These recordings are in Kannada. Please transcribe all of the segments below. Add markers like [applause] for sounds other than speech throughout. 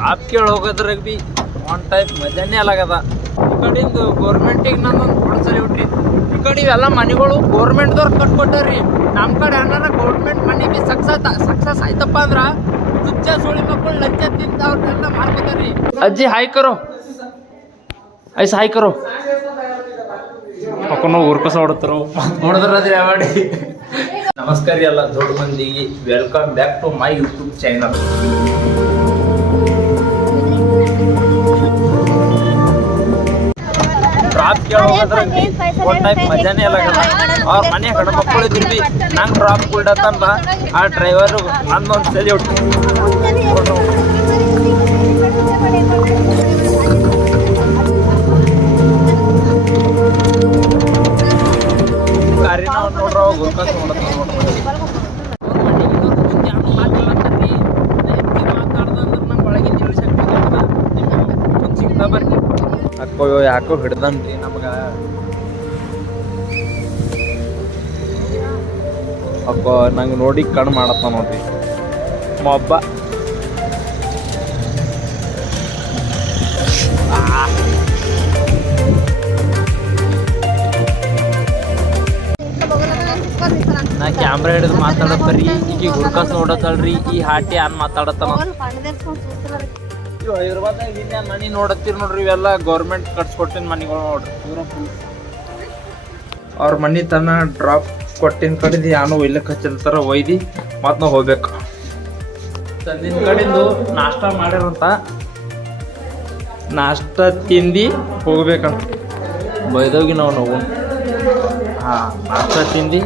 ಟಾಪ್ ಕೇಳಿ ಹೋಗೋದ್ರಾಗ ಬಿ ಒನ್ ಟೈಪ್ ಮಜಾನೇ ಅಲಾಗದ ಈ ಕಡೆಯಿಂದ ಗೌರ್ಮೆಂಟಿಗೆ ಒಂದು ಕೊಡ್ಸಲಿ ಬಿಟ್ರಿ ಈ ಕಡೆ ಇವೆಲ್ಲ ಮನೆಗಳು ಗೌರ್ಮೆಂಟ್ದವ್ರು ಕಟ್ಕೊಟ್ಟಾರ್ರಿ ನಮ್ಮ ಕಡೆ ಏನಾರ ಗೌರ್ಮೆಂಟ್ ಮನೆ ಬಿ ಸಕ್ಸಸ್ ಸಕ್ಸಸ್ ಆಯ್ತಪ್ಪ ಅಂದ್ರೆ ಹುಚ್ಚ ಸುಳಿ ಮಕ್ಕಳು ಲಂಚ ತಿಂತ ಅವ್ರನ್ನೆಲ್ಲ ಮಾಡ್ಕೋತಾರ್ರಿ ಅಜ್ಜಿ ಹಾಯ್ಕರು ಐಸ್ ಹಾಯ್ಕರು ಮಕ್ಕಳು ಊರ್ಕಸ ನೋಡಿದ್ರ ಅದ್ರ ಯಾವಾಡಿ ನಮಸ್ಕಾರ ಎಲ್ಲ ದೊಡ್ಡ ಮಂದಿಗೆ. Welcome back to my YouTube channel ಕೇಳೋದ್ರ one type ಮಜಾನೇ ಅಲ್ಲ ಅವ್ರ ಮನೆ ಕಡೆ ಮಕ್ಕಳು ಇದ್ರಿ ನಂಗೆ ಡ್ರಾಪ್ ಕೊಡತ್ತಂದ ಆ ಡ್ರೈವರು ಒಂದು ಸಲಿ ಹುಟ್ಟು ಅಕ್ಕೋ ಯಾಕೋ ಹಿಡ್ದನ್ರಿ ನಮಗ. ಅಕ್ಕೋ ನಂಗೆ ನೋಡಿ ಕಣ್ ಮಾಡತ್ತ ನೋಡ್ರಿ. ಮೊಬ್ಬ. ನಾ ಕ್ಯಾಮ್ರಾ ಹಿಡಿದು ಮಾತಾಡೋ ಬರ್ರಿ ಈಗ ಹುಡ್ಕಸ್ ನೋಡತ್ತಲ್ರಿ ಈ ಹಾಟಿ ಅನ್ ಮಾತಾಡತ್ತಾನ ಹೈದರಾಬಾದ್ನಾಗ ಇನ್ನೇನ್ ಮನಿ ನೋಡತ್ತೀರಿ ನೋಡ್ರಿ ಇವೆಲ್ಲ ಗೌರ್ಮೆಂಟ್ ಕಟ್ಸ್ಕೊಟ್ಟಿನ ಮನಿಗಳು ನೋಡ್ರಿ. ಅವ್ರ ಮನಿ ತನ ಡ್ರಾಪ್ ಕೊಟ್ಟಿನ ಕಡಿಂದ ಯಾನು ಒಯ್ಲಕ್ ಹಚ್ಚಿರ್ತಾರ ಒಯ್ದಿ ಮತ್ ನಾವು ಹೋಗ್ಬೇಕು. ತಂದಿನ ಕಡಿಂದು ನಾಷ್ಟ ಮಾಡಿರಂತ ನಾಷ್ಟ ತಿಂದು ಹೋಗ್ಬೇಕಂತ. ಬೈದೋಗಿ ನಾವು ನಾವು. ಹಾಂ ನಾಷ್ಟ ತಿಂದು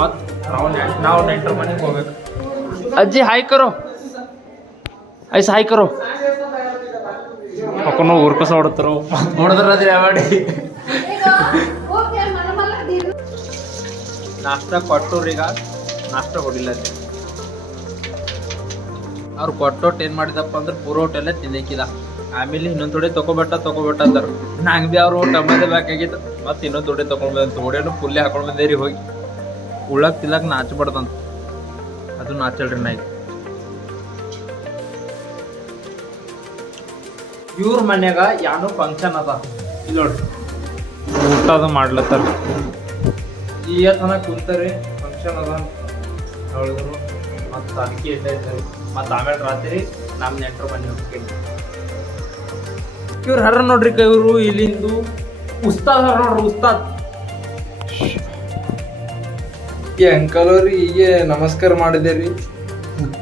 ಮತ್ ನಾವು ನಾವು ನೆಂಟ್ರ ಮನೆಗೆ ಹೋಗ್ಬೇಕು. ಅಜ್ಜಿ ಹಾಯ್ಕರು ಐಸ್ ಹಾಯ್ ಕರೋ. ಮಕ್ಕಳು ಊರ್ಕಸ ನೋಡಿದ್ರ ಅದ್ರ ಯಾವಾಡಿ ನಾಷ್ಟ ಕೊಟ್ಟವ್ರು ಈಗ ನಾಷ್ಟ ಹೊಡಿಲ್ಲ ರೀ ಅವ್ರು ಕೊಟ್ಟೊಟ್ಟು ಏನು ಮಾಡಿದಪ್ಪ ಅಂದ್ರೆ ಪೂರ ಹೋಟೆಲ್ಲ ತಿನ್ನಕಿದ ಆಮೇಲೆ ಇನ್ನೊಂದು ತೊಡೆ ತಗೋಬೇಟ ತಗೋಬೇಟ ಅಂತಾರ ನಂಗೆ ಬಿ ಅವ್ರು ಊಟ ಅಮ್ಮದೇ ಬೇಕಾಗಿತ್ತು. ಮತ್ತೆ ಇನ್ನೊಂದು ತೊಡೆ ತಗೊಂಡ್ಬಂದ್ ತೊಡೆನು ಫುಲ್ಲೇ ಹಾಕೊಂಡ್ ಬಂದೇರಿ ಹೋಗಿ. ಉಳ್ಳಕ್ ತಿಲ್ಲಕ್ ನಾಚಬಾರ್ದಂತ. ಅದು ನಾಚಲ್ರಿ ನಾ ಇವ್ರ ಮನ್ಯಾಗ ಯಾನೋ ಫಂಕ್ಷನ್ ಅದ. ಇಲ್ಲಿ ನೋಡ್ರಿ ಊಟ ಅದು ಮಾಡ್ಲತ್ತಾರ. ಈ ತನ ಕುಂತರಿ ಫಂಕ್ಷನ್ ಅದ. ಅಂತ ಹೇಳಿದ್ರು ಮತ್ತು ಅಕ್ಕಿ ಇಟ್ಟೈತ್ರಿ ಮತ್ತು ಆಮೇಲೆ ರಾತ್ರಿ ನಮ್ಮ ನೆಂಟ್ರು ಮನೆ ಹೋಗ್ತೀನಿ. ಇವ್ರು ಹರ ನೋಡ್ರಿ ಇವರು ಇಲ್ಲಿಂದು ಉಸ್ತಾದ್ ಹರ ನೋಡ್ರಿ ಉಸ್ತಾದ್. ಈ ಅಂಕಲ್ ಅವ್ರಿ ಹೀಗೆ ನಮಸ್ಕಾರ ಮಾಡಿದೆ ರೀ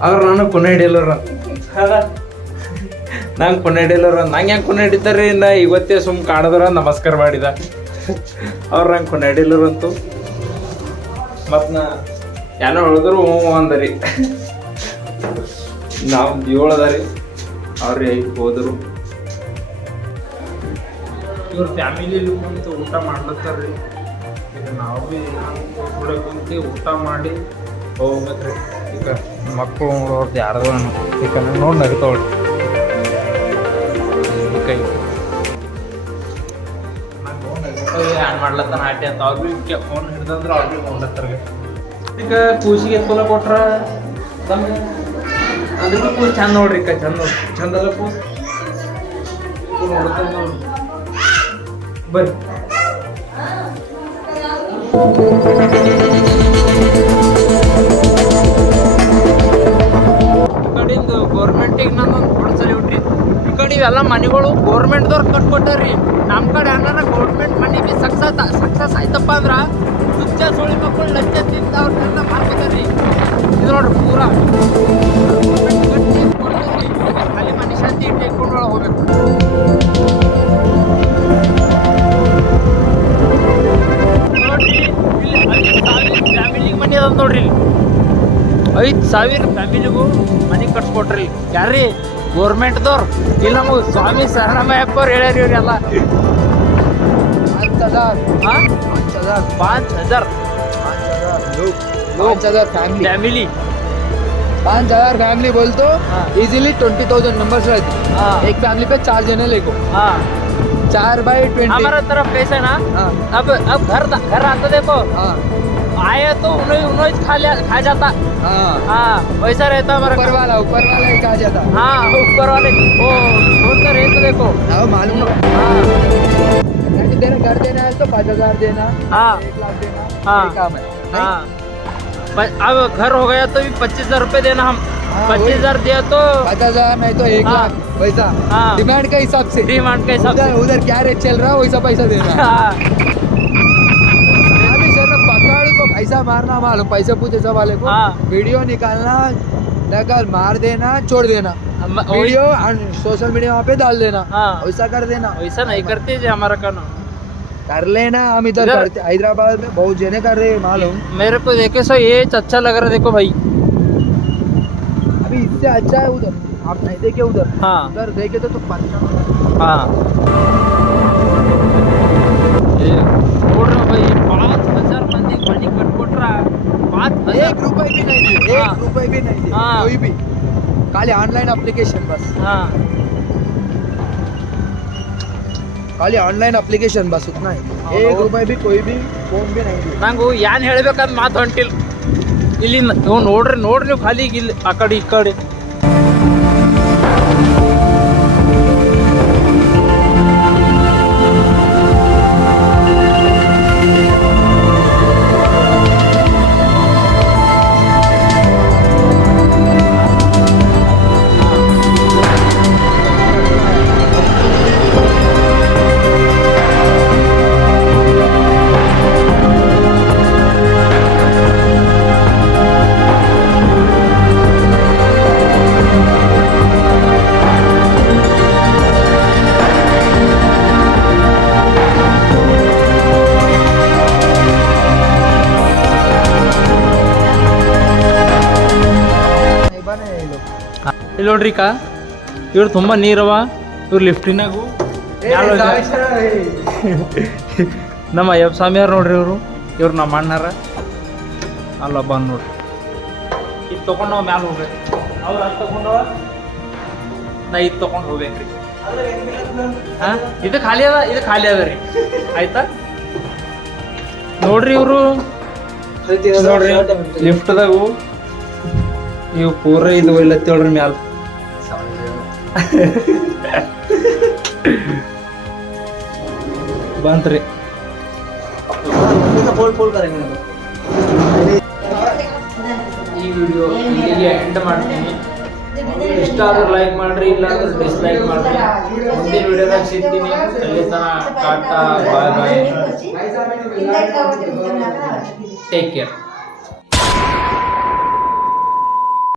ಅವ್ರು ನಾನು ಕೊನೆ ಹಿಡಿಯಲ್ಲರ [laughs] ನಂಗೆ ಕೊನೆ ಹಿಡಿಯಲ್ಲರ ನಂಗೆ ಹೆಂಗೆ ಕೊನೆ ಹಿಡಿತಾರ್ರಿ ನಾ ಇವತ್ತೇ ಸುಮ್ ಕಾಣದ್ರ ನಮಸ್ಕಾರ ಮಾಡಿದ. ಅವ್ರು ನಂಗೆ ಕೊನೆ ಹಿಡಿಯಲ್ಲರಂತು ಮತ್ತು ನಾ ಏನೋ ಹೇಳಿದ್ರು ಅಂದರಿ. ನಾವು ಏಳು ಅದ ರೀ. ಅವ್ರು ಹೋದರು. ಇವ್ರ ಫ್ಯಾಮಿಲಿಲಿ ಕುಂತು ಊಟ ಮಾಡ್ಲತ್ತಾರ್ರಿ ಈಗ ನಾವು ಭೀ ಕೂಡ ಕುಂತು ಊಟ ಮಾಡಿ ಹೋಗ್ಬೇಕ್ರಿ. ಈಗ ಮಕ್ಕಳು ನೋಡೋರ್ದು ಯಾರ್ದು ಈಗ ನೋಡಿ ನಗ್ತಾವ್ರಿ ಕೈ. ಹ್ಯಾಂಡ್ ಮಾಡ್ಲತ್ತಾನ ಆಟಿ ಅಂತ. ಅವ್ರು ಭೀ ಫೋನ್ ಹಿಡ್ದಂದ್ರೆ ಅವ್ರು ಭೀ ನೋಡ್ಲತ್ತಾರ ಈಗ ಕೂಸಿಗೆ ಎತ್ಕೊಲ ಕೊಟ್ರ ನಮ್ಗೆ ಅದ್ರ ಭೀ ಕೂಸ್ ಚಂದ ನೋಡ್ರಿ ಈಗ ಚಂದ ನೋಡ್ರಿ. ಚಂದ ಅದ ಕೂಸ್? ನೋಡ್ತಾನೆ ನೋಡ್ರಿ. ಬರ್ರಿ. ಗೌರ್ಮೆಂಟಿಗೆ ಕೊಡ್ಸಲಿ ಬಿಟ್ರಿ ಈ ಕಡೆ ಇವೆಲ್ಲ ಮನೆಗಳು ಗೌರ್ಮೆಂಟ್ದವ್ರು ಕಟ್ಕೊಟ್ಟಾರ್ರಿ ನಮ್ಮ ಕಡೆ ಏನಾರ ಗೌರ್ಮೆಂಟ್ ಮನೆ ಬಿ ಸಕ್ಸಸ್ ಸಕ್ಸಸ್ ಆಯ್ತಪ್ಪ ಅಂದ್ರೆ ಹುಚ್ಚ ಸುಳಿ ಮಕ್ಕಳು ಲಂಚ ತಿಂತ ಅವ್ರನ್ನೆಲ್ಲ ಮಾಡ್ಕೋತಾರ್ರಿ ಇದು ನೋಡ್ರಿ ಪೂರ ಅಲ್ಲಿ ಕಟ್ಟಿ ಕೊಡ್ತೈತ್ರಿ. ಖಾಲಿ ಮನೆ ಶಾಂತಿ ಇಟ್ಕೊಂಡು ಹೋಗ್ಬೇಕು ನೋಡ್ರಿ, ಇಲ್ಲಿ ಐದು ಸಾವಿರ ಫ್ಯಾಮಿಲಿಗೆ ಮನೆ ಅದ ನೋಡ್ರಿ. ಐದು ಸಾವಿರ ಫ್ಯಾಮಿಲಿಗೂ ಯಾರ್ರಿ ಗೋರ್ಮೆಂಟ್ದವ್ರು ಇಲ್ಲ ನಮಗೆ ಸ್ವಾಮಿ ಶರಣಮಯ್ಯಪ್ಪ ಅವ್ರು ಹೇಳ್ಯಾರ ಇವ್ರೆಲ್ಲ पाँच हजार ಹಾಂ पाँच हजार ಪಾಂಚ್ ಹಜಾರ್ पाँच हजार लोग पाँच हजार फैमिली ಫ್ಯಾಮಿಲಿ पाँच हजार फैमिली बोल तो हाँ। इजीली ट्वेंटी थाउजेंड मेंबर्स रहते हाँ। एक फैमिली पे चार जने लेको हाँ चार बाई ट्वेंटी हमारा तरफ कैसे ना हाँ अब अब घर घर आता देखो हाँ आए तो उन्हें उन्हें खा लिया खा जाता। हाँ। हाँ वैसा रहता हमारा ऊपर वाला ऊपर वाला ही कहा जाता। हाँ ऊपर वाले। वो कौन सा रेट देखो। हाँ मालूम है। हाँ। देना घर देना है तो पाँच हजार देना हाँ। एक लाख देना हाँ। काम है? हाँ। अब घर हो गया तो भी पच्चीस हजार रुपये देना हम। पच्चीस। हजार दिया तो पाँच हजार नहीं तो एक। लाख वैसा। हाँ। डिमांड के हिसाब से। डिमांड के हिसाब से। उधर क्या रेट चल रहा है वैसा पैसा देना। पैसा मारना मालूम पैसे पूछे सब वाले को। वीडियो निकालना नकल मार देना छोड़ देना वीडियो सोशल मीडिया वहाँ पे डाल देना। वैसा कर देना वैसा नहीं करते जो हमारा करना कर लेना हम इधर करते हैदराबाद में बहुत जने कर रहे हैं मालूम मेरे को देखे सो ये अच्छा लग रहा है देखो भाई अभी इससे अच्छा है उधर आप नहीं देखे उधर हाँ उधर देखे तो, तो पंद्रह हाँ एक रुपए भी नहीं दिए हाँ। एक रुपए भी नहीं दिए हाँ। कोई भी खाली ऑनलाइन एप्लीकेशन बस हाँ खाली ऑनलाइन एप्लीकेशन बस उतना ही हाँ, एक और- रुपए भी कोई भी फोन भी नहीं दिए ನಂಗು ಏನ್ ಹೇಳ್ಬೇಕಂತ ಮಾತು ಹೊಂಟಿಲ್ಲ ಇಲ್ಲಿ ನ- ಇವ್ ನೋಡ್ರಿ ನೋಡ್ರಿ ನೀವು ಖಾಲಿ ಇಲ್ಲಿ ಆ ಕಡೆ ಈ ಕಡೆ ಇಲ್ಲಿ ನೋಡ್ರಿ ಕಾ ಇವ್ರು ತುಂಬ ನೀರವ ಇವ್ರು ಲಿಫ್ಟಿನಾಗು. ನಮ್ಮ ಅಯ್ಯಪ್ಪ ಸ್ವಾಮಿಯವ್ರು ನೋಡ್ರಿ ಇವರು. ಇವ್ರು ನಮ್ಮ ಅಣ್ಣಾರ. ಅಲ್ಲ ಬಂದು ನೋಡ್ರಿ. ಇದು ತೊಗೊಂಡು ಮ್ಯಾಲ ಹೋಗ್ಬೇಕು. ನಾ ಇದು ತಗೊಂಡು ಹೋಗ್ಬೇಕ್ರಿ. ಇದು ಖಾಲಿ ಅದ ಇದು ಖಾಲಿ ಅದ ರೀ. ಆಯ್ತಾ? ನೋಡ್ರಿ ಇವರು. ನೋಡ್ರಿ. ಲಿಫ್ಟ್ದಾಗು ಇವು ಪೂರ ಇದು ಒಯ್ಲತ್ತೇಳ್ರಿ ಮ್ಯಾಲ. ಬಂತ್ರಿ. ಈ ವಿಡಿಯೋ ಇಲ್ಲಿಗೆ ಎಂಡ್ ಮಾಡ್ತೀನಿ. ಇಷ್ಟ ಆದ್ರೆ ಲೈಕ್ ಮಾಡ್ರಿ ಇಲ್ಲ ಅಂದ್ರೆ ಡಿಸ್ಲೈಕ್ ಮಾಡ್ರಿ. ಮುಂದಿನ ವಿಡಿಯೋದಾಗ ಸಿಗ್ತೀನಿ. ಅಲ್ಲಿ ತನಕ tata bye bye take care